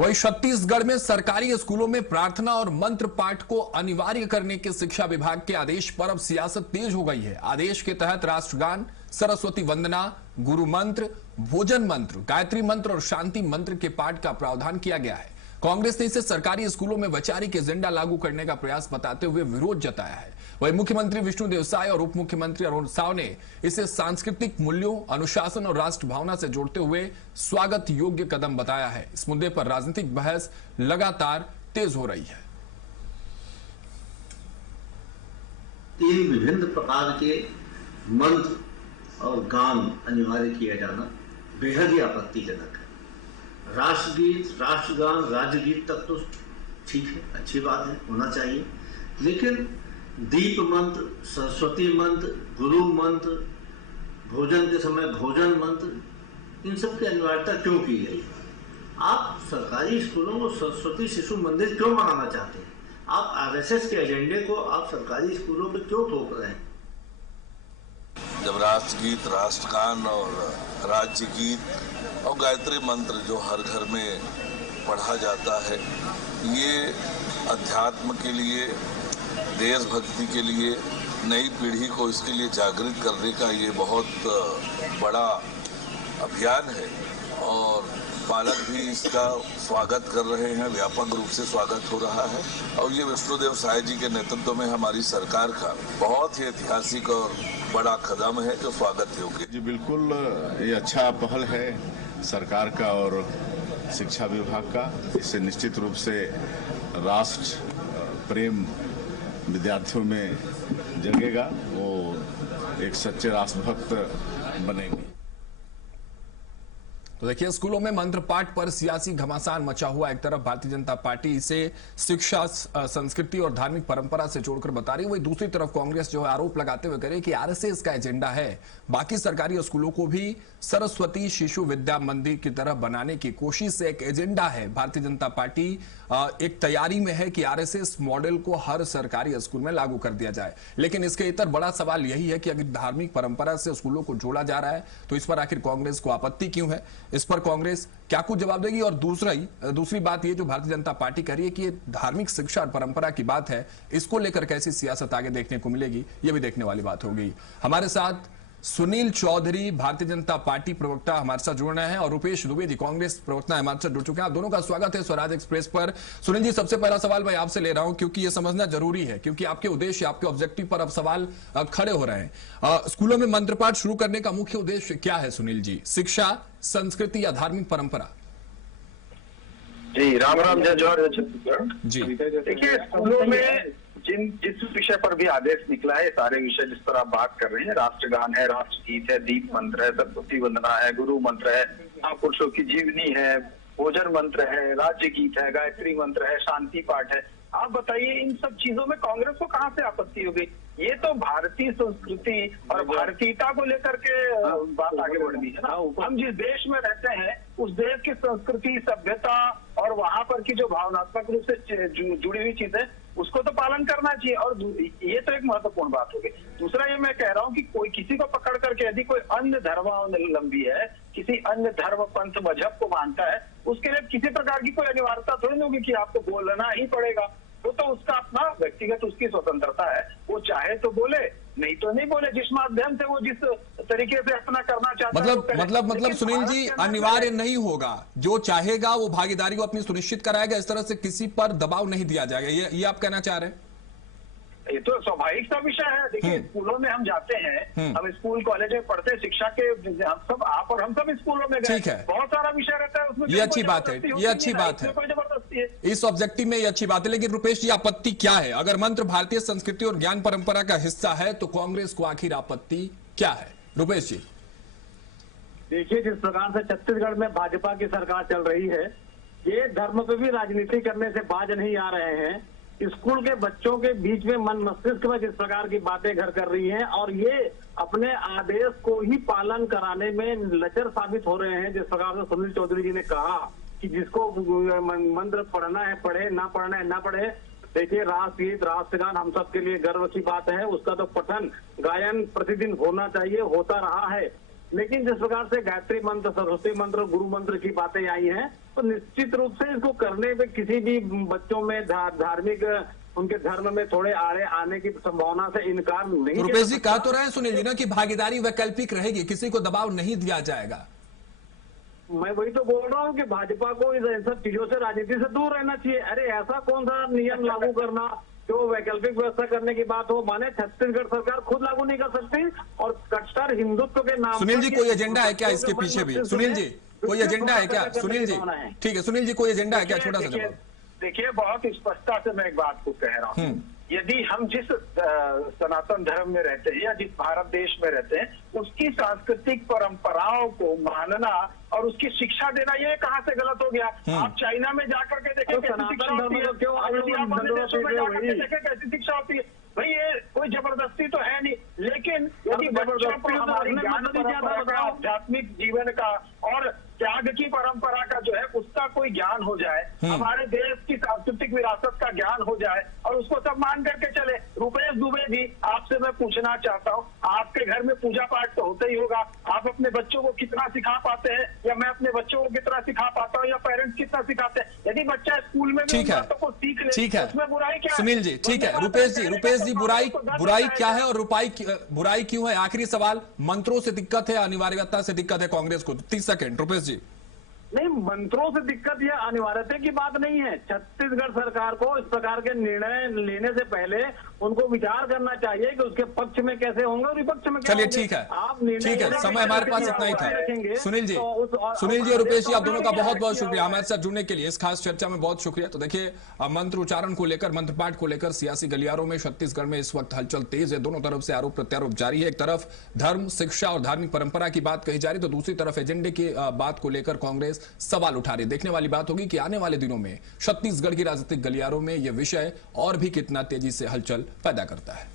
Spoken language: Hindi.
तो वही छत्तीसगढ़ में सरकारी स्कूलों में प्रार्थना और मंत्र पाठ को अनिवार्य करने के शिक्षा विभाग के आदेश पर अब सियासत तेज हो गई है। आदेश के तहत राष्ट्रगान, सरस्वती वंदना, गुरु मंत्र, भोजन मंत्र, गायत्री मंत्र और शांति मंत्र के पाठ का प्रावधान किया गया है। कांग्रेस ने इसे सरकारी स्कूलों में वैचारिक एजेंडा लागू करने का प्रयास बताते हुए विरोध जताया है। वहीं मुख्यमंत्री विष्णुदेव साय और उप मुख्यमंत्री अरुण साव ने इसे सांस्कृतिक मूल्यों, अनुशासन और राष्ट्र भावना से जोड़ते हुए स्वागत योग्य कदम बताया है। इस मुद्दे पर राजनीतिक बहस लगातार तेज हो रही है। 3 विभिन्न प्रकार के मंत्र और गान अनिवार्य किया जाना बेहद ही आपत्तिजनक है। राष्ट्रगीत, राष्ट्रगान, राज्यगीत तक तो ठीक है, अच्छी बात है, होना चाहिए, लेकिन दीप मंत्र, सरस्वती मंत्र, गुरु मंत्र, भोजन के समय भोजन मंत्र, इन सब की अनिवार्यता क्यों की गई? आप सरकारी स्कूलों को सरस्वती शिशु मंदिर क्यों बनाना चाहते हैं? आप आरएसएस के एजेंडे को आप सरकारी स्कूलों में क्यों थोप रहे हैं? जब राष्ट्रगीत, राष्ट्रगान और राज्य गीत और गायत्री मंत्र जो हर घर में पढ़ा जाता है, ये अध्यात्म के लिए, देशभक्ति के लिए, नई पीढ़ी को इसके लिए जागृत करने का ये बहुत बड़ा अभियान है और पालक भी इसका स्वागत कर रहे हैं, व्यापक रूप से स्वागत हो रहा है। और ये विष्णुदेव साय जी के नेतृत्व में हमारी सरकार का बहुत ही ऐतिहासिक और बड़ा कदम है जो स्वागत योग्य। जी बिल्कुल, ये अच्छा पहल है सरकार का और शिक्षा विभाग का। इससे निश्चित रूप से राष्ट्र प्रेम विद्यार्थियों में जगेगा, वो एक सच्चे राष्ट्रभक्त बनेंगे। तो देखिए, स्कूलों में मंत्र पाठ पर सियासी घमासान मचा हुआ। एक तरफ भारतीय जनता पार्टी इसे शिक्षा, संस्कृति और धार्मिक परंपरा से जोड़कर बता रही है, वही दूसरी तरफ कांग्रेस जो है आरोप लगाते हुए करे कि आरएसएस का एजेंडा है बाकी सरकारी स्कूलों को भी सरस्वती शिशु विद्या मंदिर की तरह बनाने की कोशिश, एक एजेंडा है। भारतीय जनता पार्टी एक तैयारी में है कि आरएसएस मॉडल को हर सरकारी स्कूल में लागू कर दिया जाए। लेकिन इसके इतर बड़ा सवाल यही है कि अगर धार्मिक परंपरा से स्कूलों को जोड़ा जा रहा है तो इस पर आखिर कांग्रेस को आपत्ति क्यों है? इस पर कांग्रेस क्या कुछ जवाब देगी? और दूसरी बात यह जो भारतीय जनता पार्टी कह रही है कि ये धार्मिक शिक्षा और परंपरा की बात है, इसको लेकर कैसी सियासत आगे देखने को मिलेगी, ये भी देखने वाली बात होगी। हमारे साथ सुनील चौधरी भारतीय जनता पार्टी प्रवक्ता हमारे साथ जुड़ रहे हैं और रुपेश द्विवेदी कांग्रेस प्रवक्ता हमारे साथ जुड़ चुके हैं। आप दोनों का स्वागत है स्वराज एक्सप्रेस पर। सुनील जी, सबसे पहला सवाल मैं आपसे ले रहा हूं क्योंकि यह समझना जरूरी है, क्योंकि आपके उद्देश्य, आपके ऑब्जेक्टिव पर अब सवाल खड़े हो रहे हैं। स्कूलों में मंत्रपाठ शुरू करने का मुख्य उद्देश्य क्या है सुनील जी? शिक्षा, संस्कृति या धार्मिक परंपरा? जी राम राम, जय जोहार छत्तीसगढ़ जी। देखिए, स्कूलों में जिस विषय पर भी आदेश निकला है, सारे विषय जिस पर आप बात कर रहे हैं, राष्ट्रगान है, राष्ट्रगीत है, दीप मंत्र है, सरस्वती वंदना है, गुरु मंत्र है, महापुरुषों की जीवनी है, भोजन मंत्र है, राज्य गीत है, गायत्री मंत्र है, शांति पाठ है। आप बताइए, इन सब चीजों में कांग्रेस को कहां से आपत्ति हो गई? ये तो भारतीय संस्कृति और भारतीयता को लेकर के बात आगे बढ़ रही है ना। हम जिस देश में रहते हैं उस देश की संस्कृति, सभ्यता और वहां पर की जो भावनात्मक रूप से जुड़ी हुई चीजें, उसको तो पालन करना चाहिए। और ये तो एक महत्वपूर्ण बात होगी। दूसरा ये मैं कह रहा हूँ कि कोई किसी को पकड़ करके यदि कोई अन्य धर्मावलंबी है, किसी अन्य धर्म, पंथ, मजहब को मानता है, उसके लिए किसी प्रकार की कोई अनिवार्यता थोड़ी नहीं होगी कि आपको बोलना ही पड़ेगा। वो तो उसका अपना व्यक्तिगत उसकी स्वतंत्रता है, वो चाहे तो बोले, नहीं तो नहीं बोले। जिस माध्यम से वो जिस तरीके से अपना करना चाहता है मतलब सुनील जी, अनिवार्य नहीं होगा, जो चाहेगा वो भागीदारी को अपनी सुनिश्चित कराएगा, इस तरह से किसी पर दबाव नहीं दिया जाएगा, ये आप कहना चाह रहे हैं? ये तो स्वाभाविक सा विषय है। देखिए, स्कूलों में हम जाते हैं, हम स्कूल कॉलेज में पढ़ते, शिक्षा के हम सब, आप और हम सब स्कूलों में गए, बहुत सारा विषय रहता है उसमें। ये अच्छी बात है, ये अच्छी बात है, कोई जबरदस्ती है इस ऑब्जेक्टिव में ये अच्छी बात है। लेकिन रुपेश जी, आपत्ति क्या है? अगर मंत्र भारतीय संस्कृति और ज्ञान परंपरा का हिस्सा है तो कांग्रेस को आखिर आपत्ति क्या है? रुपेश जी, देखिए, जिस प्रकार से छत्तीसगढ़ में भाजपा की सरकार चल रही है, ये धर्म पे भी राजनीति करने से बाज नहीं आ रहे हैं। स्कूल के बच्चों के बीच में मन मस्तिष्क में जिस प्रकार की बातें घर कर रही हैं और ये अपने आदेश को ही पालन कराने में लचर साबित हो रहे हैं। जिस प्रकार से सुनील चौधरी जी ने कहा कि जिसको मंत्र पढ़ना है पढ़े, ना पढ़ना है ना पढ़े। देखिए, राष्ट्रगीत, राष्ट्रगान हम सबके लिए गर्व की बात है, उसका तो पठन गायन प्रतिदिन होना चाहिए, होता रहा है। लेकिन जिस प्रकार से गायत्री मंत्र, सरस्वती मंत्र, गुरु मंत्र की बातें आई हैं, तो निश्चित रूप से इसको करने में किसी भी बच्चों में धार्मिक उनके धर्म में थोड़े आड़े आने की संभावना से इनकार नहीं। तो रुपेश जी कह तो रहे हैं सुनील जी ना कि भागीदारी वैकल्पिक रहेगी, किसी को दबाव नहीं दिया जाएगा। मैं वही तो बोल रहा हूँ कि भाजपा को इन सब चीजों से, राजनीति से दूर रहना चाहिए। अरे ऐसा कौन सा नियम लागू करना जो वैकल्पिक व्यवस्था करने की बात हो, माने छत्तीसगढ़ सरकार खुद लागू नहीं कर सकती और कट्टर हिंदुत्व के नाम। सुनील जी कोई एजेंडा है क्या इसके पीछे भी? सुनील जी कोई एजेंडा है क्या? सुनील जी ठीक है, सुनील जी कोई एजेंडा है क्या? छोटा सा जवाब। देखिए, बहुत स्पष्टता से मैं एक बात को कह रहा हूँ, यदि हम जिस सनातन धर्म में रहते हैं या जिस भारत देश में रहते हैं, उसकी सांस्कृतिक परंपराओं को मानना और उसकी शिक्षा देना, ये कहाँ से गलत हो गया? आप चाइना में जाकर के देखें कैसी शिक्षा होती है, यदि आप अन्य देशों में जाकर के देखें कैसी शिक्षा होती है। भाई ये कोई जबरदस्ती तो है नहीं, लेकिन यदि बच्चों को हमारी ज्ञान परंपरा का, आध्यात्मिक जीवन का और त्याग की परंपरा का जो है उसका कोई ज्ञान हो जाए, हमारे देश की सांस्कृतिक विरासत का ज्ञान हो जाए और उसको सब मान करके चले। रुपेश दुबे जी, आपसे मैं पूछना चाहता हूँ, आपके घर में पूजा पाठ तो होता ही होगा, आप अपने बच्चों को कितना सिखा पाते हैं, या मैं अपने बच्चों को कितना सिखा पाता हूँ, या पेरेंट्स कितना सिखाते हैं? यदि बच्चा स्कूल में ठीक है, को सीख ले, ठीक है, उसमें बुराई क्या? सुनील जी ठीक है। रुपेश जी बुराई क्या है और बुराई क्यों है? आखिरी सवाल, मंत्रों से दिक्कत है, अनिवार्यता से दिक्कत है कांग्रेस को? 30 सेकंड रुपेश जी। नहीं, मंत्रों से दिक्कत या अनिवार्यता की बात नहीं है। छत्तीसगढ़ सरकार को इस प्रकार के निर्णय लेने से पहले उनको विचार करना चाहिए कि उसके पक्ष में कैसे होंगे और विपक्ष में क्या चलिए होंगे। ठीक है, आप ठीक है, समय हमारे पास इतना ही था। सुनील जी और रुपेश जी, आप दोनों का बहुत बहुत शुक्रिया हमारे साथ जुड़ने के लिए, इस खास चर्चा में बहुत शुक्रिया। तो देखिए, मंत्र उच्चारण को लेकर, मंत्र पाठ को लेकर सियासी गलियारों में छत्तीसगढ़ में इस वक्त हलचल तेज है। दोनों तरफ से आरोप प्रत्यारोप जारी है। एक तरफ धर्म, शिक्षा और धार्मिक परंपरा की बात कही जा रही, तो दूसरी तरफ एजेंडे की बात को लेकर कांग्रेस सवाल उठा रही। देखने वाली बात होगी कि आने वाले दिनों में छत्तीसगढ़ की राजनीतिक गलियारों में यह विषय और भी कितना तेजी से हलचल पैदा करता है।